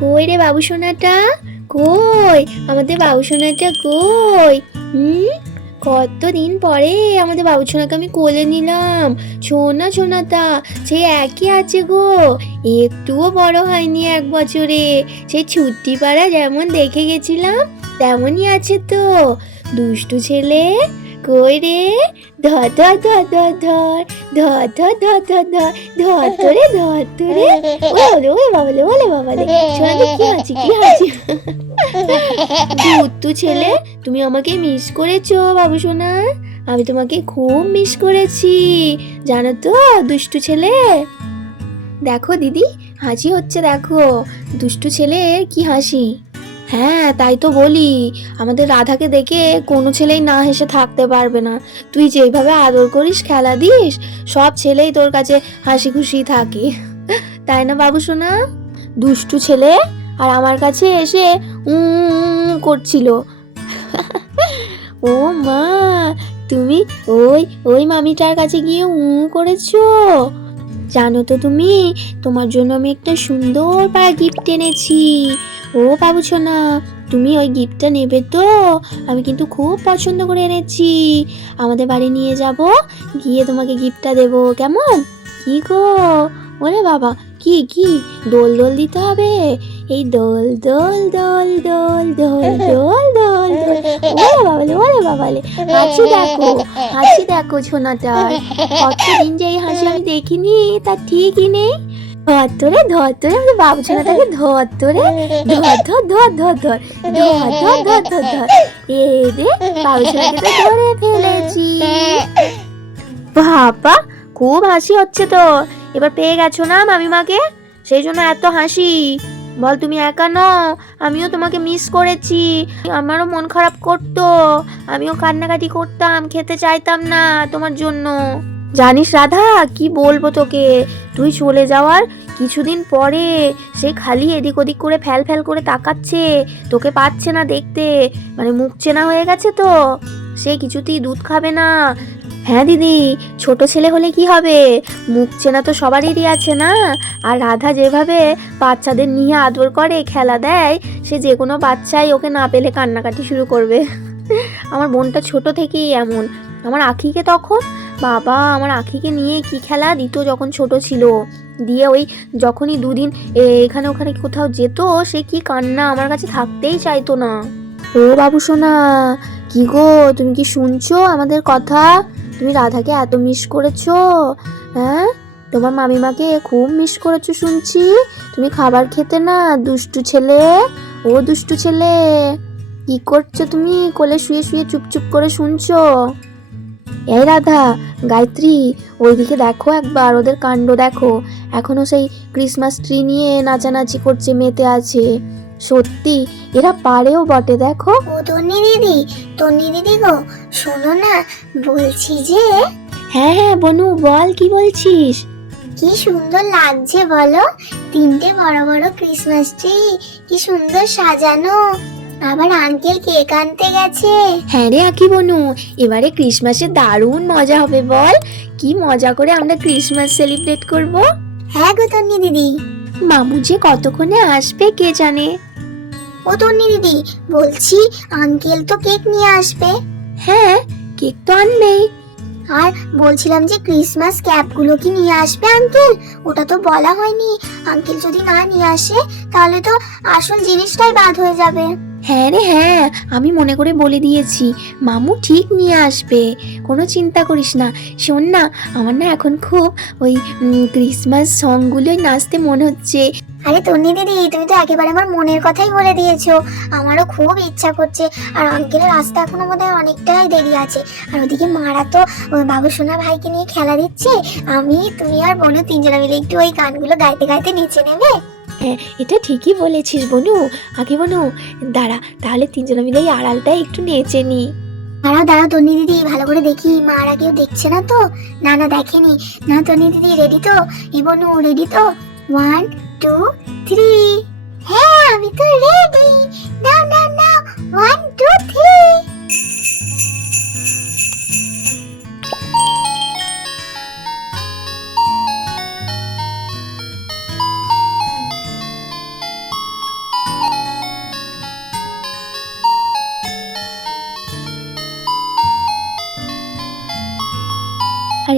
কই রে বাবু সোনাটা, কই আমাদের বাবু সোনাটা কই? কতদিন পরে আমাদের বাবু সোনাকে আমি কোলে নিলাম। সোনা সোনাটা সেই একই আছে গো, একটুও বড় হয়নি 1 বছরে। সেই ছুটি পাড়া যেমন দেখে গেছিলাম তেমনই আছে তো। দুষ্টু ছেলে কই রে? ধর ধর ধর ধর ধর ধর ধর ধর ধর ধর ধর ধর ধরে ওলে ওলে বাবালে ওলে বাবালে। সোনাটা কি আছে কি আছে? দুষ্টু ছেলে, তুমি আমাকে মিস করেছো বাবু সোনা? আমি তোমাকে খুব মিস করেছি জানো তো দুষ্টু ছেলে। দেখো দিদি, হাসি হচ্ছে দেখো, দুষ্টু ছেলের কি হাসি। হ্যাঁ তাই তো বলি, আমাদের রাধাকে দেখে কোনো ছেলেই না হেসে থাকতে পারবে না। তুই যেইভাবে আদর করিস, খেলা দিস, সব ছেলেই তোর কাছে হাসি খুশি থাকে, তাই না বাবু সোনা? দুষ্টু ছেলে আর আমার কাছে এসে করছিল। ও মা, তুমি ওই ওই মামিটার কাছে গিয়ে করেছো? জানো তো তুমি, তোমার জন্য আমি একটা সুন্দর পাড়া গিফট এনেছি। ও বাবু সোনা, তুমি ওই গিফটটা নেবে তো? আমি কিন্তু খুব পছন্দ করে এনেছি। আমাদের বাড়ি নিয়ে যাব, গিয়ে তোমাকে গিফটটা দেবো, কেমন? কি গো, ওরে বাবা, কি কি দোল দোল দিতে হবে? এই দোল দোল দোল দোল দোল দোল দোল দোল। ওরে বাবালে ওরে বাবালে, হাসি দেখো, হাসি দেখো সোনাটার। কতদিন যে এই হাসি আমি দেখিনি তা ঠিকই নেই। ধর ধরে আমাদের বাবু সোনাটাকে ধর ধরে ধর ধর ধর ধর ধর ধর ধর ধর ধর ধর এ রে, বাবু সোনাকে তো ধরে ফেলেছি। বাবা, খুব হাসি হচ্ছে তো। এবার পেয়ে গেছো না মামিমাকে, সেই জন্য এত হাসি। বল তুমি একা নও, আমিও তোমাকে মিস করেছি। আমারও মন খারাপ করতো, আমিও কান্নাকাটি করতাম, খেতে চাইতাম না তোমার জন্য। জানিস রাধা, কি বলবো তোকে, তুই চলে যাওয়ার কিছুদিন পরে সে খালি এদিক ওদিক করে ফ্যাল ফ্যাল করে তাকাচ্ছে, তোকে পাচ্ছে না দেখতে, মানে মুখ চেনা হয়ে গেছে তো। সে কিছুতেই দুধ খাবে না। হ্যাঁ দিদি, ছোট ছেলে হলে কি হবে, মুখ চেনা তো সবারই আছে না। আর রাধা যেভাবে বাচ্চাদের নিয়ে আদর করে, খেলা দেয়, সে যে কোনো বাচ্চাই ওকে না পেলে কান্নাকাটি শুরু করবে। আমার বোনটা ছোট থেকেই এমন। আমার আখিকে তখন, বাবা আমার আখিকে নিয়ে কি খেলা দিত যখন ছোট ছিল, দিয়ে ওই যখনই দুদিন এখানে ওখানে কোথাও যেত, সে কি কান্না, আমার কাছে থাকতেই চাইতো না। ও বাবু সোনা, কি গো, তুমি কি শুনছো আমাদের কথা? তুমি রাধাকে এত মিস করেছো? হ্যাঁ, তোমার মামিমাকে খুব মিস করেছো শুনছি। তুমি খাবার খেতে না দুষ্টু ছেলে। ও দুষ্টু ছেলে, কি করছো তুমি কোলে শুয়ে শুয়ে চুপচুপ করে শুনছো? এই রাধা, গায়ত্রী, ওইদিকে দেখো একবার, ওদের কাণ্ড দেখো, এখনো সেই ক্রিসমাস ট্রি নিয়ে নাচানাচি করছে, মেতে আছে। সত্যি এরা পারেও বটে, দেখো। ও তন্নি দিদি গো, শোনো না, বলছি যে। হ্যাঁ হ্যাঁ বনু, বল কি বলছিস? কি সুন্দর লাগছে বলো, 3টে বড় বড় ক্রিসমাস ট্রি, কি সুন্দর সাজানো। আবার আঙ্কেল কেক আনতে গেছে। হ্যাঁ রে আকি বনু, এবারে ক্রিসমাসে দারুণ মজা হবে, বল কি মজা করে আমরা ক্রিসমাস সেলিব্রেট করব। হ্যাঁ গো তন্নি দিদি। মামু যে কতক্ষণে আসবে কে জানে। ও তন্নি দিদি, বলছি আঙ্কেল তো কেক নিয়ে আসবে। হ্যাঁ, কেক তো আনবেই। আর বলছিলাম যে ক্রিসমাস ক্যাপগুলো কি নিয়ে আসবে আঙ্কেল? ওটা তো বলা হয়নি। আঙ্কেল যদি না নিয়ে আসে তাহলে তো আসল জিনিসটাই বাদ হয়ে যাবে। হ্যাঁ রে হ্যাঁ, আমি মনে করে বলে দিয়েছি, মামু ঠিক নিয়ে আসবে, কোনো চিন্তা করিস না। শোন না, আমার না এখন খুব ওই ক্রিসমাস সংগুলোই নাচতে মনে হচ্ছে। আরে তন্নি দিদি, তুমি তো একেবারে আমার মনের কথাই বলে দিয়েছো। আমারও খুব ইচ্ছা করছে। আর আঙ্কেলের আসতে এখনো বোধহয় অনেকটাই দেরি আছে। আর ওদিকে মারা তো বাবু সোনা ভাইকে নিয়ে খেলা দিচ্ছে। আমি, তুমি আর বোনু 3জনে মিলে একটু ওই গানগুলো গাইতে গাইতে নেচে নেবে। হ্যাঁ, এটা ঠিকই বলেছিস বনু। আগে বনু, দাঁড়া, তাহলে 3জনে মিলে এই আড়ালটাই একটু নেচে নি। দাঁড়াও দাঁড়াও তন্নি দিদি, ভালো করে দেখি মারা কেউ দেখছে না তো। না না, দেখেনি। না তন্নি দিদি, রেডি তো? এ বোনু, রেডি তো? 1 2 3। হ্যাঁ আমি তো রেডি। নাও নাও নাও, 1 2 3।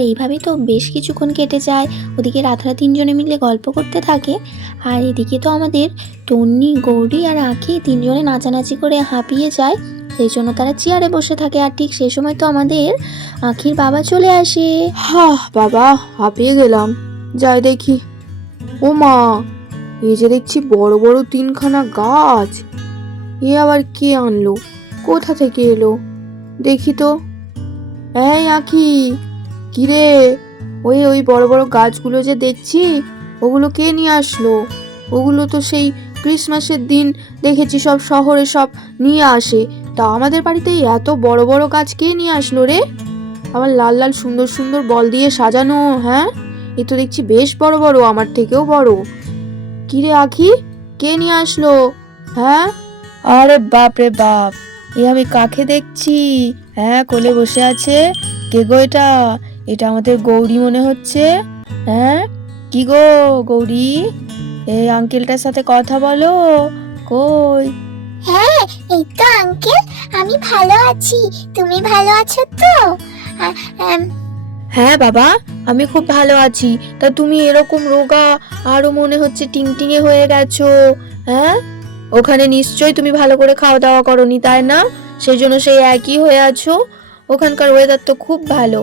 এইভাবেই তো বেশ কিছুক্ষণ কেটে যায়। ওদিকে রাধারা তিনজনে মিলে গল্প করতে থাকে, আর এদিকে তো আমাদের তন্নি, গৌরী আর আঁখি তিনজনে নাচানাচি করে হাঁপিয়ে যায়। সেই জন্য তারা চেয়ারে বসে থাকে। আর ঠিক সেই সময় তো আমাদের আঁখির বাবা চলে আসে। বাবা, হাঁপিয়ে গেলাম, যাই দেখি। ও মা, এই যে দেখছি বড় বড় তিনখানা গাছ, এ আবার কে আনলো, কোথা থেকে এলো দেখি তো। এই আঁখি, কিরে, ওই ওই বড় বড় গাছগুলো যে দেখছি, ওগুলো কে নিয়ে আসলো? ওগুলো তো সেই ক্রিসমাসের দিন দেখেছি সব শহরে সব নিয়ে আসে, তা আমাদের বাড়িতে এত বড় বড় গাছ কে নিয়ে আসলো রে? আমার লাল লাল সুন্দর সুন্দর বল দিয়ে সাজানো, হ্যাঁ, এ তো দেখছি বেশ বড় বড়, আমার থেকেও বড়। কিরে আঁখি, কে নিয়ে আসলো? হ্যাঁ, আরে বাপ রে বাপ, এ আমি কাকে দেখছি? হ্যাঁ, কোলে বসে আছে, কে গো এটা? এটা আমাদের গৌরী মনে হচ্ছে। হ্যাঁ, কি গো গৌরী, এই আঙ্কেলটার সাথে কথা বলো। কই? হ্যাঁ, এই তো আঙ্কেল, আমি ভালো আছি। তুমি ভালো আছো তো? আ- আম, হ্যাঁ বাবা, আমি খুব ভালো আছি। তা তুমি এরকম রোগা, আরো মনে হচ্ছে টিংটিঙে হয়ে গেছো। হ্যাঁ, ওখানে নিশ্চয়ই তুমি ভালো করে খাওয়া দাওয়া করনি, তাই না? সেই জন্য সেই একই হয়ে আছো। ওখানকার ওয়েদার তো খুব ভালো।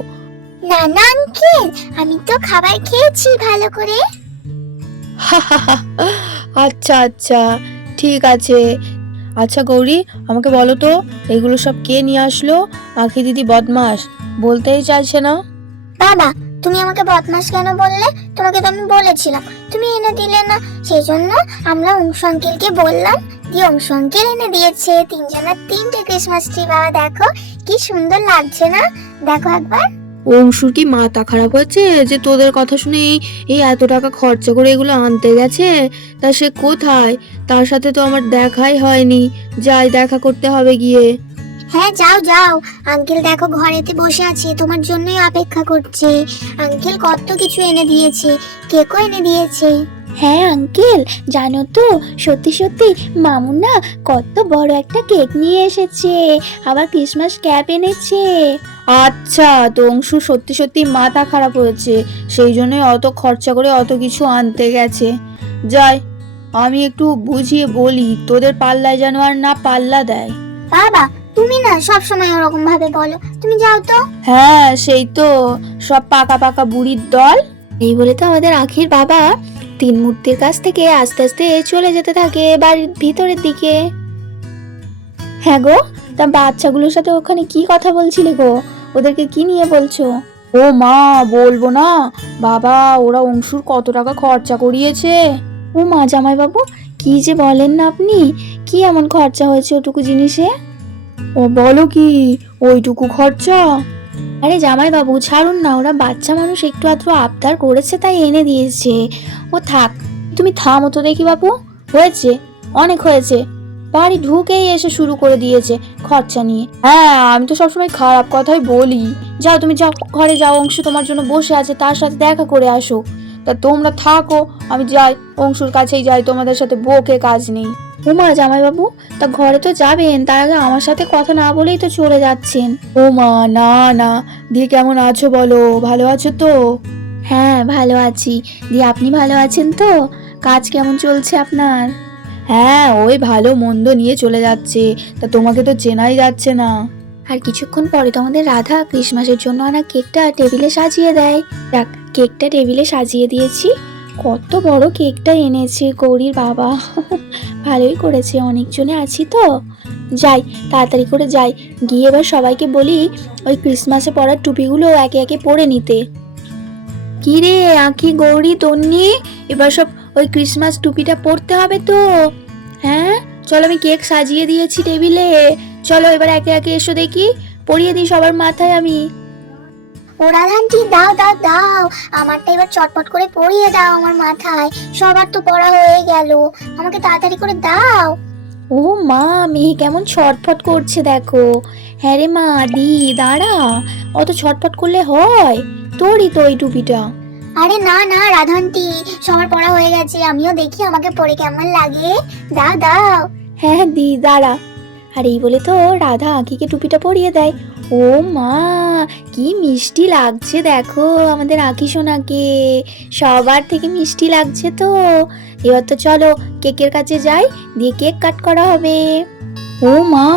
না না আঙ্কেল, আমি তো খাবার খেয়েছি ভালো করে। আচ্ছা আচ্ছা, ঠিক আছে। আচ্ছা গৌরী, আমাকে বলো তো, এগুলো সব কে নিয়ে আসলো? আঁখি দিদি বদমাস, বলতেই চাইছে না। বাবা, তুমি আমাকে বদমাস কেন বললে? তোমাকে তো আমি বলেছিলাম, তুমি এনে দিলে না। সেই জন্য আমরা অংশু আঙ্কেলকে বললাম, দিয়ে অংশু আঙ্কেল এনে দিয়েছে তিনজনের তিনটে ক্রিসমাস ট্রি। বাবা দেখো কি সুন্দর লাগছে না, দেখো একবার। অংশুর কি মাথা খারাপ হয়েছে যে তোদের কথা শুনে এই এত টাকা খরচা করে এগুলো আনতে গেছে? তা সে কোথায়? তার সাথে তো আমার দেখাই হয়নি, যাই দেখা করতে হবে গিয়ে। হ্যাঁ যাও যাও, আঙ্কেল দেখো ঘরেতে বসে আছে, তোমার জন্যই অপেক্ষা করছে। আঙ্কেল কত কিছু এনে দিয়েছে, কেকও এনে দিয়েছে। হ্যাঁ আঙ্কেল, জানো তো, সত্যি সত্যি মামু না কত বড় একটা কেক নিয়ে এসেছে, আবার ক্রিসমাস ক্যাপ এনেছে। আচ্ছা, তো অংশু সত্যি সত্যি মাথা খারাপ হয়েছে, সেই জন্যই অত খরচা করে অত কিছু আনতে গেছে। যাই, আমি একটু বুঝিয়ে বলি, তোদের পাল্লায় যেন আর না পাল্লা দেয়। বাবা, তুমি না সব সময় ওরকম ভাবে বলো, তুমি যাও তো। হ্যাঁ, সেই তো, সব পাকা পাকা বুড়ির দল। এই বলে তো আমাদের আখির বাবা তিন মূর্তির কাছ থেকে আস্তে আস্তে চলে যেতে থাকে বাড়ির ভিতরের দিকে। হ্যাঁ গো, তা বাচ্চাগুলোর সাথে ওখানে কি কথা বলছিলে গো? ওদেরকে কি নিয়ে বলছো? ও মা, বলবো না বাবা, ওরা অংশুর কত টাকা খরচা করিয়েছে। ও মা, জামাইবাবু, কি যে বলেন না আপনি, কি এমন খরচা হয়েছে ওটুকু জিনিসে? ও বলো কি, ওইটুকু খরচা? আরে জামাইবাবু ছাড়ুন না, ওরা বাচ্চা মানুষ, একটু আধটু আবদার করেছে তাই এনে দিয়েছে। ও থাক, তুমি থামো তো দেখি বাপু, হয়েছে, অনেক হয়েছে। বাড়ি ঢুকেই এসে শুরু করে দিয়েছে খরচা নিয়ে। হ্যাঁ, আমি তো সবসময় খারাপ কথাই বলি। যাও, তুমি যাও, ঘরে যাও, অংশু তোমার জন্য বসে আছে, তার সাথে দেখা করে আসো। তা তোমরা থাকো, আমি যাই, অংশুর কাছেই যাই, তোমাদের সাথে বকে কাজ নেই। ওমা জামাইবাবু, তা ঘরে তো যাবেন, তার আগে আমার সাথে কথা না বলেই তো চলে যাচ্ছেন। ও মা, না না, দিয়ে কেমন আছো বলো, ভালো আছো তো? হ্যাঁ ভালো আছি, দিয়ে আপনি ভালো আছেন তো? কাজ কেমন চলছে আপনার? হ্যাঁ, ওই ভালো মন্দ নিয়ে চলে যাচ্ছে, তা তোমাকে তো চেনাই যাচ্ছে না। আর কিছুক্ষণ পরে তো আমাদের রাধা ক্রিসমাসের জন্য আনা কেকটা টেবিলে সাজিয়ে দেয়। দেখ, কেকটা টেবিলে সাজিয়ে দিয়েছি, কত বড় কেকটা এনেছে গৌরীর বাবা। ভালোই করেছে, অনেকজনে আছি তো। যাই, তাড়াতাড়ি করে যাই, গিয়ে এবার সবাইকে বলি ওই ক্রিসমাসে পরার টুপিগুলো একে একে পরে নিতে। কি রে আঁখি, গৌরী, তন্নি, এবার সব ওই ক্রিসমাস টুপিটা পরতে হবে তো? হ্যাঁ চলো, আমি কেক সাজিয়ে দিয়েছি টেবিলে, চলো এবার একে একে এসো দেখি, পরিয়ে দিই সবার মাথায় আমি। ও রাধানটি, দাও দাও দাও, আমারটা এবার চটপট করে পরিয়ে দাও আমার মাথায়। সবার তো পড়া হয়ে গেল, আমাকে তাড়াতাড়ি করে দাও। ও মা, মেয়ে কেমন ছটফট করছে দেখো। হ্যাঁ রে মা, দি দাঁড়া, অত ছটফট করলে হয়? তোরই তো ওই টুপিটা। আরে না না রাধানটি, সবার পড়া হয়ে গেছে, আমিও দেখি আমাকে পরে কেমন লাগে। দাও দাও। হ্যাঁ দি দাঁড়া। আর এই বলে তো রাধা আঁকিকে টুপিটা পরিয়ে দেয়। ও মা, কি মিষ্টি লাগছে দেখো আমাদের আঁখি সোনাকে, সবার থেকে মিষ্টি লাগছে তো। এবার তো চলো কেকের কাছে যাই, দিয়ে কেক কাট করা হবে। ও মা,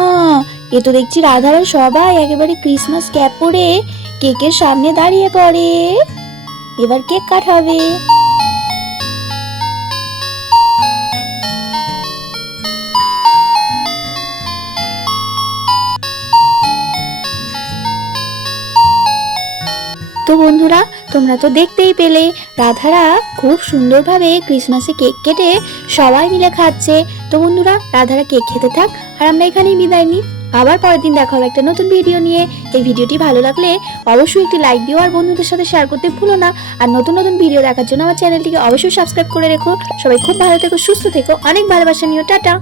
এ তো দেখছি রাধারা সবাই একেবারে ক্রিসমাস ক্যাপ পরে কেকের সামনে দাঁড়িয়ে পড়ে। এবার কেক কাট হবে। তো বন্ধুরা, তোমরা তো দেখতেই পেলে রাধারা খুব সুন্দরভাবে ক্রিসমাসে কেক কেটে সবাই মিলে খাচ্ছে। তো বন্ধুরা, রাধারা কেক খেতে থাক, আর আমরা এখানেই বিদায় নিই। আবার পরের দিন দেখা হবে একটা নতুন ভিডিও নিয়ে। এই ভিডিওটি ভালো লাগলে অবশ্যই একটি লাইক দিও, আর বন্ধুদের সাথে শেয়ার করতে ভুলো না। আর নতুন নতুন ভিডিও দেখার জন্য আমার চ্যানেলটিকে অবশ্যই সাবস্ক্রাইব করে রেখো। সবাই খুব ভালো থেকো, সুস্থ থেকো, অনেক ভালোবাসা নিও, টাটা।